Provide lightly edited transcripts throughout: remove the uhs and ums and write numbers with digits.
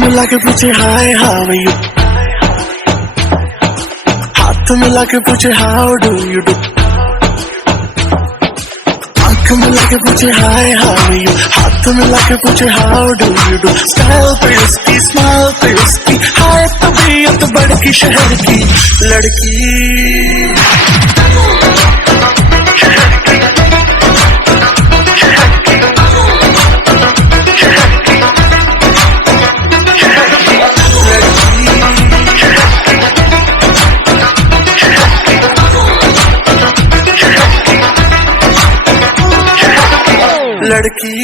मिला के पूछे हाय हाउ आर यू, हाथ मिला के पूछे हाउ डू यू डू, आंख मिला के पूछे हाय हाउ आर यू, हाथ मिला के पूछे how do you do. Style पे उसकी, स्माइल पे उसकी, हाय तबीयत बड़की शहर की लड़की। लड़की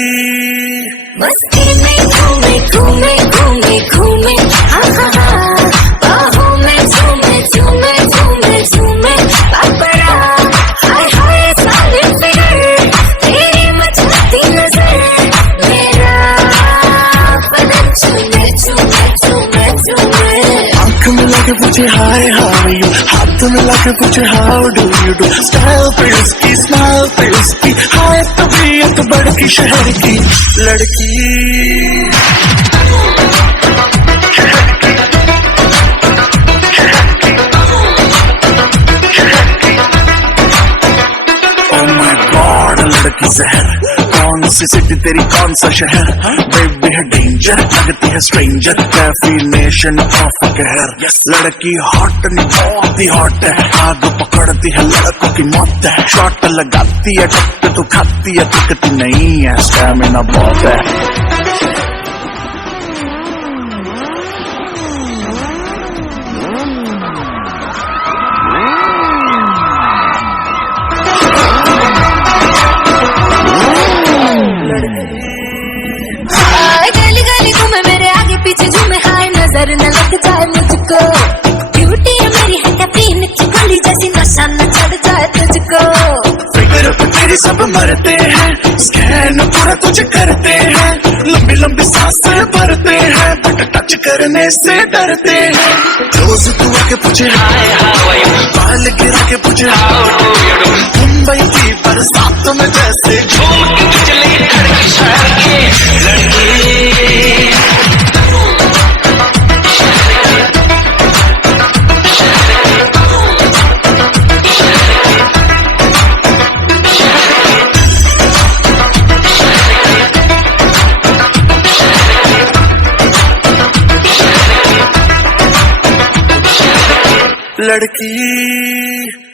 मस्ती में घूमे घूमे घूमे घूमे, हाँ हाँ हाँ, बाहों में झूमे झूमे झूमे झूमे, पापड़ा हाय हाय सालिम फिगर, तेरी मचलती नजर, मेरा बदन झूमे झूमे झूमे झूमे। आंख मिला के पूछे हाय हाउ आर यू, हाथ मिला के पूछे how do you do. Style पे उसकी, स्माइल पे उसकी, हाय तबीयत बड़की शहर की लड़की। Oh my God, लड़की जहर, कौन सी सिटी तेरी कौन सा शहर, बेबी है डेंजर, लगती है स्ट्रेंजर, डेफिनेशन ऑफ कहर। लड़की हॉट नहीं बहुत ही हॉट है, आग पकड़ती है लड़कों की मौत है, शॉट लगाती है टक्कर तो खाती है, टिकती नहीं है, स्टैमिना बहुत है। गली गली घूमे मेरे आगे पीछे झूमे, हाय नजर न लग जाए मुझको, ब्यूटी है मेरी है कैफीन की गोली जैसी, नशा न चढ़ जाए तुझको। फिगर पे तेरे सब मरते हैं, स्कैन पूरा तुझे करते हैं, लंबी लंबी सांसें भरते हैं, बट टच करने से डरते हैं। रोज तू आके पूछे हाय हाउ आर यू, बाल गिरा के पूछे how do you do. Mumbai की बरसात में जैसे झूम के चले लड़की शहर की लड़की। लड़की